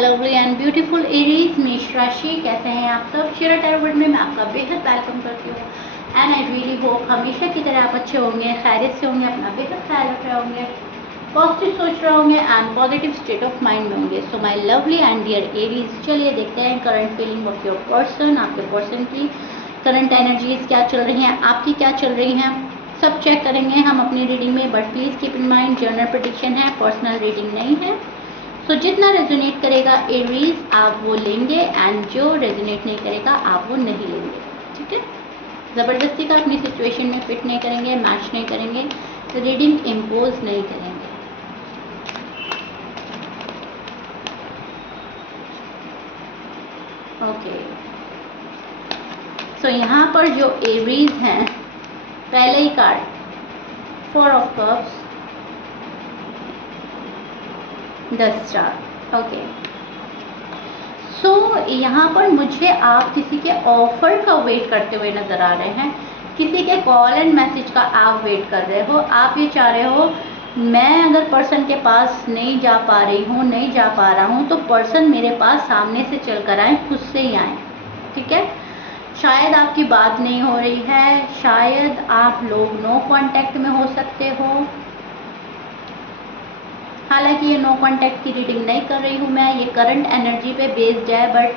Lovely and beautiful Aries मेष राशि, कैसे हैं आप सब। शेरा टैरो वर्ल्ड में मैं आपका बेहद वेलकम करती हूँ एंड आई रियली होप हमेशा की तरह आप अच्छे होंगे, खैरियत से होंगे, अपना बेहद ख्याल रख रहे होंगे, पॉजिटिव सोच रहे होंगे and positive state of mind में होंगे। So my lovely and dear Aries, चलिए देखते हैं current feeling of your person. आपके पर्सन की करंट एनर्जीज क्या चल रही हैं, आपकी क्या चल रही हैं, सब चेक करेंगे हम अपनी रीडिंग में। But please keep in mind general prediction है, पर्सनल रीडिंग नहीं है। सो जितना रेजोनेट करेगा एरीज आप वो लेंगे एंड जो रेजोनेट नहीं करेगा आप वो नहीं लेंगे, ठीक है। ज़बरदस्ती का अपनी सिचुएशन में फिट नहीं करेंगे, मैच नहीं करेंगे, रीडिंग इम्पोज नहीं करेंगे। ओके सो यहाँ पर जो एरीज हैं, पहले ही card 4 of cups, 10 star. Okay so यहाँ पर मुझे आप किसी के ऑफर का वेट करते हुए नज़र आ रहे हैं, किसी के कॉल एंड मैसेज का आप वेट कर रहे हो। आप ये चाह रहे हो मैं अगर पर्सन के पास नहीं जा पा रही हूँ, नहीं जा पा रहा हूँ, तो पर्सन मेरे पास सामने से चल कर आए, खुद से ही आए, ठीक है। शायद आपकी बात नहीं हो रही है, शायद आप लोग नो कांटेक्ट में हो सकते हो। हालांकि ये नो कांटेक्ट की रीडिंग नहीं कर रही हूँ मैं, ये करंट एनर्जी पे बेस्ड है। बट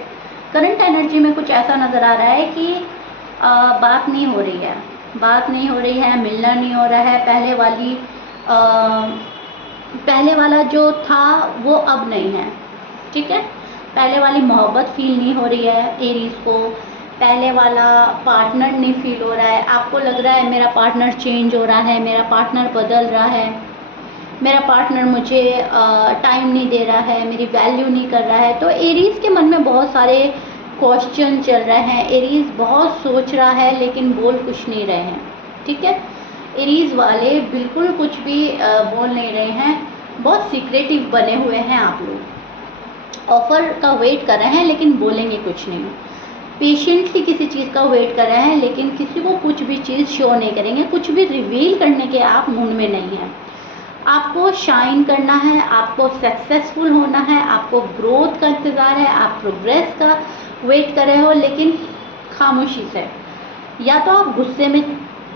करंट एनर्जी में कुछ ऐसा नज़र आ रहा है कि बात नहीं हो रही है, बात नहीं हो रही है, मिलना नहीं हो रहा है। पहले वाला जो था वो अब नहीं है, ठीक है। पहले वाली मोहब्बत फील नहीं हो रही है एरीज को, पहले वाला पार्टनर नहीं फील हो रहा है। आपको लग रहा है मेरा पार्टनर चेंज हो रहा है, मेरा पार्टनर बदल रहा है, मेरा पार्टनर मुझे टाइम नहीं दे रहा है, मेरी वैल्यू नहीं कर रहा है। तो एरीज के मन में बहुत सारे क्वेश्चन चल रहे हैं, एरीज बहुत सोच रहा है लेकिन बोल कुछ नहीं रहे हैं, ठीक है। एरीज वाले बिल्कुल कुछ भी बोल नहीं रहे हैं, बहुत सीक्रेटिव बने हुए हैं आप लोग। ऑफर का वेट कर रहे हैं लेकिन बोलेंगे कुछ नहीं, पेशेंटली किसी चीज़ का वेट कर रहे हैं लेकिन किसी को कुछ भी चीज़ शो नहीं करेंगे, कुछ भी रिवील करने के आप मूड में नहीं हैं। आपको शाइन करना है, आपको सक्सेसफुल होना है, आपको ग्रोथ का इंतज़ार है, आप प्रोग्रेस का वेट कर रहे हो लेकिन खामोशी से। या तो आप गुस्से में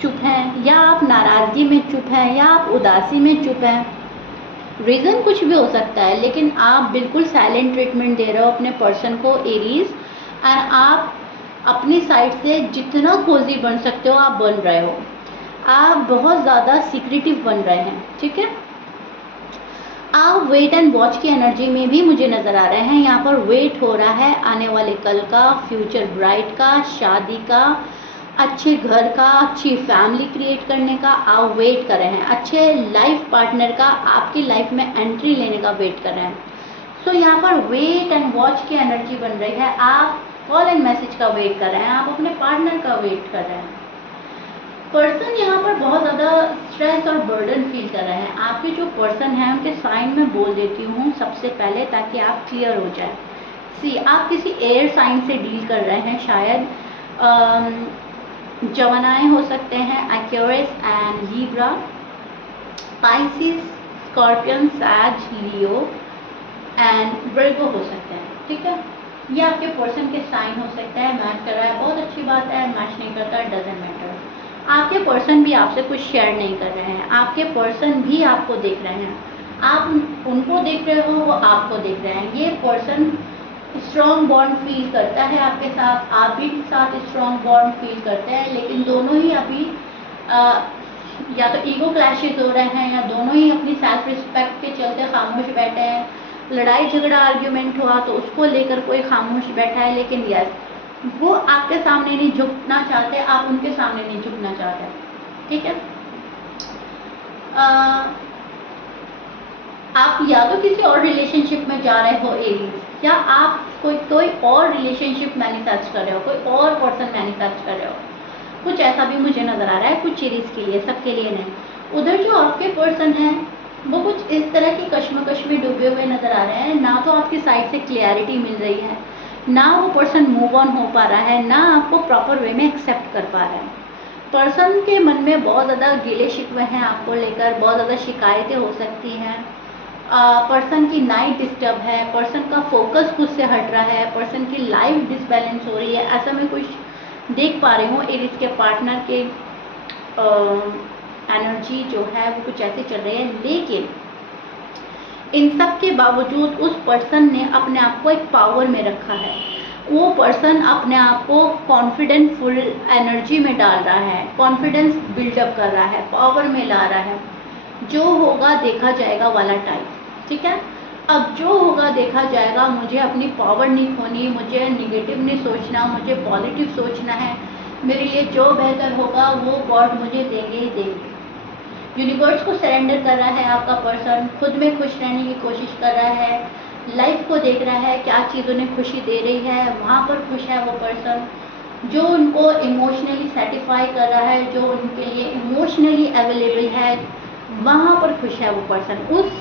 चुप हैं, या आप नाराज़गी में चुप हैं, या आप उदासी में चुप हैं। रीज़न कुछ भी हो सकता है लेकिन आप बिल्कुल साइलेंट ट्रीटमेंट दे रहे हो अपने पर्सन को एरीज, एंड आप अपनी साइड से जितना कोजी बन सकते हो आप बन रहे हो। आप बहुत ज़्यादा सीक्रेटिव बन रहे हैं, ठीक है। आप वेट एंड वॉच की एनर्जी में भी मुझे नज़र आ रहे हैं। यहाँ पर वेट हो रहा है आने वाले कल का, फ्यूचर ब्राइड का, शादी का, अच्छे घर का, अच्छी फैमिली क्रिएट करने का आप वेट कर रहे हैं। अच्छे लाइफ पार्टनर का आपकी लाइफ में एंट्री लेने का वेट कर रहे हैं। सो यहाँ पर वेट एंड वॉच की एनर्जी बन रही है। आप कॉल एंड मैसेज का वेट कर रहे हैं, आप अपने पार्टनर का वेट कर रहे हैं। पर्सन यहाँ पर बहुत ज़्यादा स्ट्रेस और बर्डन फील कर रहे हैं। आपके जो पर्सन हैं उनके साइन में बोल देती हूँ सबसे पहले, ताकि आप क्लियर हो जाए। सी, आप किसी एयर साइन से डील कर रहे हैं, शायद जवानाएँ हो सकते हैं, Aquarius and Libra, Pisces, Scorpion, sage, Leo and वर्गो हो सकते हैं, ठीक है। ये आपके पर्सन के साइन हो सकता है। मैच कर रहा है बहुत अच्छी बात है, मैच नहीं करता डजंट मैटर। आपके पर्सन भी आपसे कुछ शेयर नहीं कर रहे हैं, आपके पर्सन भी आपको देख रहे हैं, आप उनको देख रहे हो, वो आपको देख रहे हैं। ये पर्सन स्ट्रॉन्ग बॉन्ड फील करता है आपके साथ, आप भी साथ स्ट्रॉन्ग बॉन्ड फील करते हैं, लेकिन दोनों ही अभी या तो ईगो क्लैशेस हो रहे हैं, या दोनों ही अपनी सेल्फ रिस्पेक्ट के चलते खामोश बैठे हैं। लड़ाई झगड़ा आर्ग्यूमेंट हुआ तो उसको लेकर कोई खामोश बैठा है, लेकिन यस वो आपके सामने नहीं झुकना चाहते, आप उनके सामने नहीं झुकना चाहते, ठीक है। आप या तो किसी और रिलेशनशिप में जा रहे हो एरीज, या आप कोई और रिलेशनशिप मैनिफेस्ट कर रहे हो, कोई और पर्सन मैनिफेस्ट कर रहे हो। कुछ ऐसा भी मुझे नज़र आ रहा है, कुछ एरीज के लिए, सबके लिए नहीं। उधर जो आपके पर्सन हैं वो कुछ इस तरह की कश्मकश में डूबे हुए नज़र आ रहे हैं। ना तो आपकी साइड से क्लियरिटी मिल रही है, ना वो पर्सन मूव ऑन हो पा रहा है, ना आपको प्रॉपर वे में एक्सेप्ट कर पा रहा है। पर्सन के मन में बहुत ज़्यादा गिले शिकवे हैं आपको लेकर, बहुत ज़्यादा शिकायतें हो सकती हैं। पर्सन की नाइट डिस्टर्ब है, पर्सन का फोकस खुद से हट रहा है, पर्सन की लाइफ डिसबैलेंस हो रही है, ऐसा मैं कुछ देख पा रही हूँ। एरीज के पार्टनर के एनर्जी जो है वो कुछ ऐसे चल रही है, लेकिन इन सब के बावजूद उस पर्सन ने अपने आप को एक पावर में रखा है। वो पर्सन अपने आप को कॉन्फिडेंट फुल एनर्जी में डाल रहा है, कॉन्फिडेंस बिल्डअप कर रहा है, पावर में ला रहा है। जो होगा देखा जाएगा वाला टाइप, ठीक है। अब जो होगा देखा जाएगा, मुझे अपनी पावर नहीं खोनी, मुझे निगेटिव नहीं सोचना, मुझे पॉजिटिव सोचना है। मेरे लिए जो बेहतर होगा वो गॉड मुझे देंगे ही देंगे। यूनिवर्स को सरेंडर कर रहा है आपका पर्सन, खुद में खुश रहने की कोशिश कर रहा है, लाइफ को देख रहा है क्या चीज़ उन्हें खुशी दे रही है, वहाँ पर खुश है वो पर्सन। जो उनको इमोशनली सेटिस्फाई कर रहा है, जो उनके लिए इमोशनली अवेलेबल है, वहाँ पर खुश है वो पर्सन। उस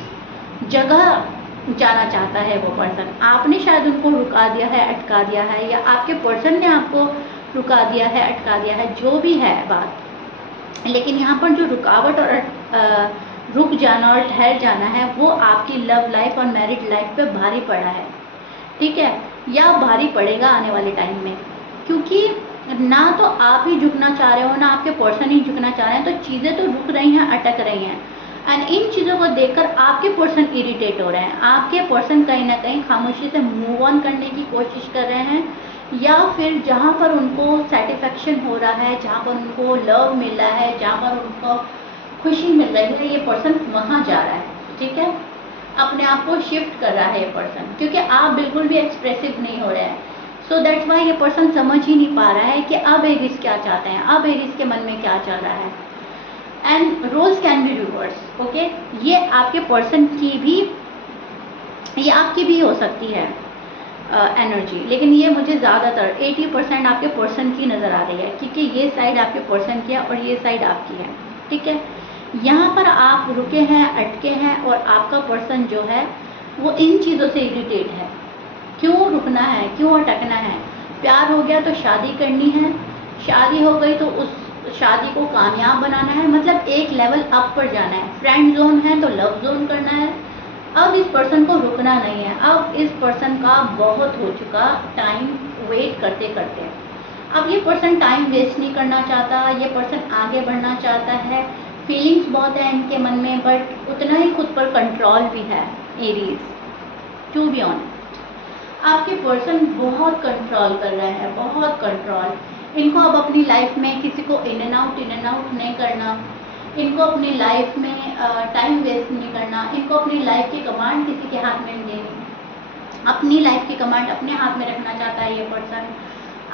जगह जाना चाहता है वो पर्सन। आपने शायद उनको रुका दिया है, अटका दिया है, या आपके पर्सन ने आपको रुका दिया है, अटका दिया है, जो भी है बात। लेकिन यहाँ पर जो रुकावट और रुक जाना और ठहर जाना है वो आपकी लव लाइफ और मैरिड लाइफ पे भारी पड़ा है, ठीक है, या भारी पड़ेगा आने वाले टाइम में। क्योंकि ना तो आप ही झुकना चाह रहे हो, ना आपके पर्सन ही झुकना चाह रहे हैं, तो चीज़ें तो रुक रही हैं, अटक रही हैं। एंड इन चीज़ों को देखकर आपके पर्सन इरिटेट हो रहे हैं, आपके पर्सन कहीं ना कहीं खामोशी से मूव ऑन करने की कोशिश कर रहे हैं, या फिर जहाँ पर उनको सेटिस्फेक्शन हो रहा है, जहाँ पर उनको लव मिल रहा है, जहाँ पर उनको खुशी मिल रही है, ये पर्सन वहाँ जा रहा है, ठीक है। अपने आप को शिफ्ट कर रहा है ये पर्सन, क्योंकि आप बिल्कुल भी एक्सप्रेसिव नहीं हो रहे हैं। सो दैट्स वाई ये पर्सन समझ ही नहीं पा रहा है कि अब एरीज क्या चाहते हैं, अब एरीज के मन में क्या चल रहा है। And roles can be reverse, okay. ये आपके पर्सन की भी, ये आपकी भी हो सकती है एनर्जी, लेकिन ये मुझे ज़्यादातर 80% आपके पर्सन की नज़र आ रही है, क्योंकि ये साइड आपके पर्सन की है और ये साइड आपकी है, ठीक है। यहाँ पर आप रुके हैं, अटके हैं, और आपका पर्सन जो है वो इन चीज़ों से इरिटेट है। क्यों रुकना है, क्यों अटकना है? प्यार हो गया तो शादी करनी है, शादी हो गई तो उस शादी को कामयाब बनाना है, मतलब एक लेवल अप पर जाना है। फ्रेंड जोन है तो लव जोन करना है। अब इस पर्सन को रुकना नहीं है, अब इस पर्सन का बहुत हो चुका टाइम वेट करते करते। अब ये पर्सन टाइम वेस्ट नहीं करना चाहता, ये पर्सन आगे बढ़ना चाहता है। फीलिंग्स बहुत है इनके मन में, बट उतना ही खुद पर कंट्रोल भी है एरीज, टू बी ऑनेस्ट। आपके पर्सन बहुत कंट्रोल कर रहे हैं, बहुत कंट्रोल। इनको अब अपनी लाइफ में किसी को इन एंड आउट नहीं करना, इनको अपनी लाइफ में टाइम वेस्ट नहीं करना, इनको अपनी लाइफ की कमांड किसी के हाथ में नहीं देनी। अपनी लाइफ की कमांड अपने हाथ में रखना चाहता है ये पर्सन।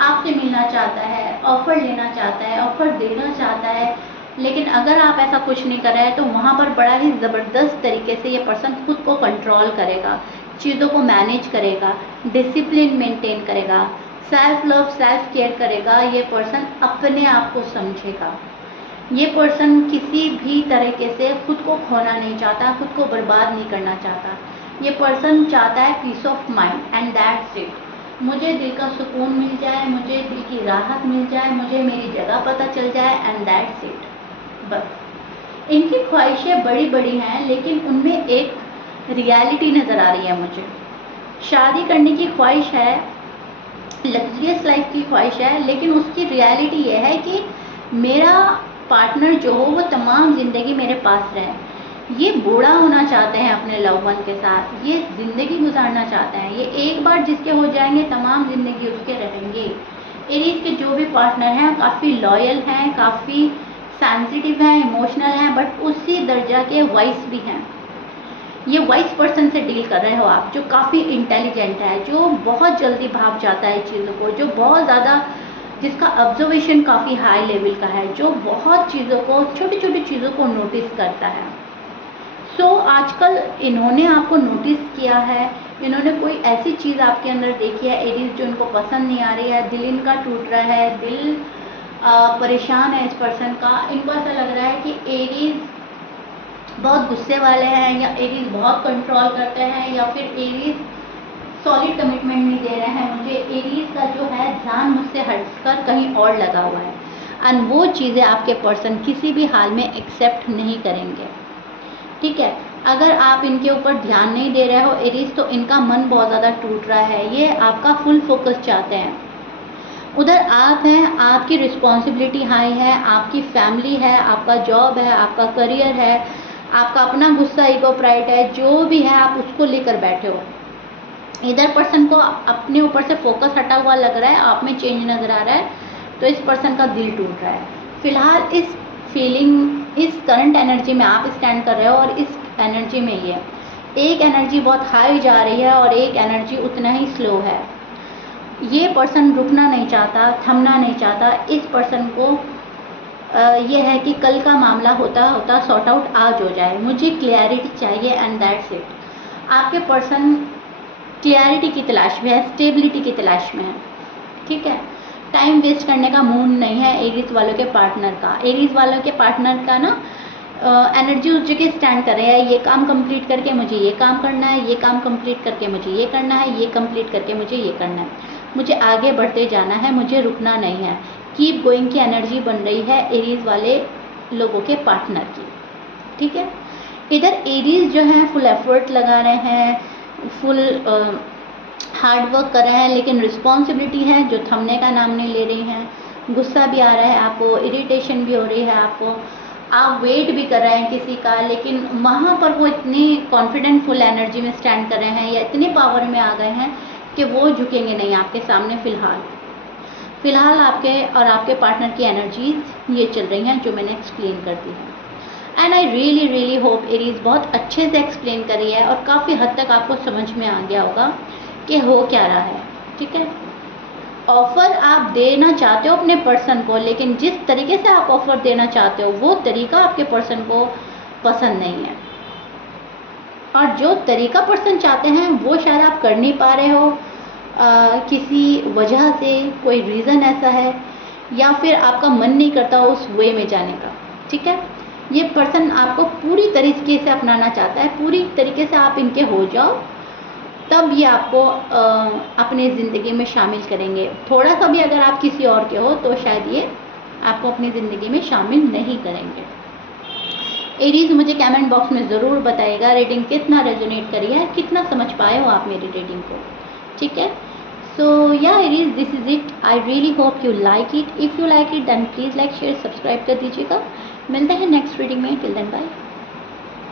आपसे मिलना चाहता है, ऑफर लेना चाहता है, ऑफर देना चाहता है। लेकिन अगर आप ऐसा कुछ नहीं कर रहे हैं तो वहाँ पर बड़ा ही ज़बरदस्त तरीके से ये पर्सन खुद को कंट्रोल करेगा, चीज़ों को मैनेज करेगा, डिसिप्लिन मेंटेन करेगा, सेल्फ लव सेल्फ केयर करेगा। ये पर्सन अपने आप को समझेगा। ये पर्सन किसी भी तरीके से खुद को खोना नहीं चाहता, खुद को बर्बाद नहीं करना चाहता। ये पर्सन चाहता है peace of mind and that's it. मुझे दिल का सुकून मिल जाए, मुझे दिल की राहत मिल जाए, मुझे मेरी जगह पता चल जाए, एंड दैट्स इट। बस इनकी ख्वाहिशें बड़ी बड़ी हैं, लेकिन उनमें एक रियलिटी नज़र आ रही है मुझे। शादी करने की ख्वाहिश है, लग्जरियस लाइफ की ख्वाहिश है, लेकिन उसकी रियलिटी ये है कि मेरा पार्टनर जो हो वो तमाम ज़िंदगी मेरे पास रहे। ये बूढ़ा होना चाहते हैं अपने लव वन के साथ, ये ज़िंदगी गुजारना चाहते हैं। ये एक बार जिसके हो जाएंगे तमाम ज़िंदगी उसके रहेंगे। एरीज के जो भी पार्टनर हैं काफ़ी लॉयल हैं, काफ़ी सेंसिटिव हैं, इमोशनल हैं, बट उसी दर्जा के वाइस भी हैं। ये वाइस पर्सन से डील कर रहे हो आप, जो काफ़ी इंटेलिजेंट है, जो बहुत जल्दी भाग जाता है चीज़ों को, जो बहुत ज़्यादा, जिसका ऑब्जर्वेशन काफ़ी हाई लेवल का है, जो बहुत चीज़ों को, छोटी छोटी चीज़ों को नोटिस करता है। सो आजकल इन्होंने आपको नोटिस किया है, इन्होंने कोई ऐसी चीज़ आपके अंदर देखी है एरीज जो इनको पसंद नहीं आ रही है। दिल इनका टूट रहा है, दिल परेशान है इस पर्सन का। इनको ऐसा लग रहा है कि एरीज बहुत गुस्से वाले हैं, या एरीज बहुत कंट्रोल करते हैं, या फिर एरीज सॉलिड कमिटमेंट नहीं दे रहे हैं मुझे। एरीज का जो है ध्यान मुझसे हटकर कहीं और लगा हुआ है, एंड वो चीज़ें आपके पर्सन किसी भी हाल में एक्सेप्ट नहीं करेंगे, ठीक है। अगर आप इनके ऊपर ध्यान नहीं दे रहे हो एरीज, तो इनका मन बहुत ज़्यादा टूट रहा है, ये आपका फुल फोकस चाहते हैं। उधर आप हैं, आपकी रिस्पॉन्सिबिलिटी हाई है, आपकी फैमिली है, आपका जॉब है, आपका करियर है, आपका अपना गुस्सा, ईगो, प्राइड है, जो भी है आप उसको लेकर बैठे हो। इधर पर्सन को अपने ऊपर से फोकस हटा हुआ लग रहा है, आप में चेंज नज़र आ रहा है, तो इस पर्सन का दिल टूट रहा है। फिलहाल इस फीलिंग, इस करंट एनर्जी में आप स्टैंड कर रहे हो, और इस एनर्जी में ये एक एनर्जी बहुत हाई जा रही है और एक एनर्जी उतना ही स्लो है। ये पर्सन रुकना नहीं चाहता, थमना नहीं चाहता। इस पर्सन को ये है कि कल का मामला होता होता सॉर्ट आउट आज हो जाए, मुझे क्लियरिटी चाहिए एंड दैट्स इट। आपके पर्सन क्लियरिटी की तलाश में है, स्टेबिलिटी की तलाश में है, ठीक है। टाइम वेस्ट करने का मूड नहीं है एरीज वालों के पार्टनर का। एरीज वालों के पार्टनर का ना एनर्जी उस जगह स्टैंड कर रहे हैं, ये काम कंप्लीट करके मुझे ये काम करना है, ये काम कंप्लीट करके मुझे ये करना है, ये कंप्लीट करके मुझे ये करना है, मुझे आगे बढ़ते जाना है, मुझे रुकना नहीं है। कीप गोइंग की एनर्जी बन रही है एरीज वाले लोगों के पार्टनर की, ठीक है। इधर एरीज जो हैं फुल एफर्ट लगा रहे हैं, फुल हार्ड वर्क कर रहे हैं, लेकिन रिस्पॉन्सिबिलिटी है जो थमने का नाम नहीं ले रही हैं। गुस्सा भी आ रहा है आपको, इरिटेशन भी हो रही है आपको, आप वेट भी कर रहे हैं किसी का, लेकिन वहाँ पर वो इतनी कॉन्फिडेंट फुल एनर्जी में स्टैंड कर रहे हैं या इतने पावर में आ गए हैं कि वो झुकेंगे नहीं आपके सामने। फ़िलहाल आपके और आपके पार्टनर की एनर्जीज ये चल रही हैं जो मैंने एक्सप्लेन कर दी है। And I really hope Aries बहुत अच्छे से एक्सप्लेन करी है और काफ़ी हद तक आपको समझ में आ गया होगा कि हो क्या रहा है, ठीक है। ऑफ़र आप देना चाहते हो अपने पर्सन को, लेकिन जिस तरीके से आप ऑफ़र देना चाहते हो वो तरीका आपके पर्सन को पसंद नहीं है, और जो तरीका पर्सन चाहते हैं वो शायद आप कर नहीं पा रहे हो, किसी वजह से, कोई रीज़न ऐसा है, या फिर आपका मन नहीं करता उस वे में जाने का, ठीक है। ये पर्सन आपको पूरी तरीके से अपनाना चाहता है, पूरी तरीके से आप इनके हो जाओ, तब ये आपको अपनी ज़िंदगी में शामिल करेंगे। थोड़ा सा भी अगर आप किसी और के हो तो शायद ये आपको अपनी ज़िंदगी में शामिल नहीं करेंगे। एरीज मुझे कमेंट बॉक्स में ज़रूर बताइएगा रीडिंग कितना रेजोनेट करी है, कितना समझ पाए हो आप मेरी रीडिंग को, ठीक है। So yeah Aries, this is it. I really hope you like it. If you like it then please like, share, subscribe कर दीजिएगा। मिलते हैं नेक्स्ट रीडिंग में। Till then bye.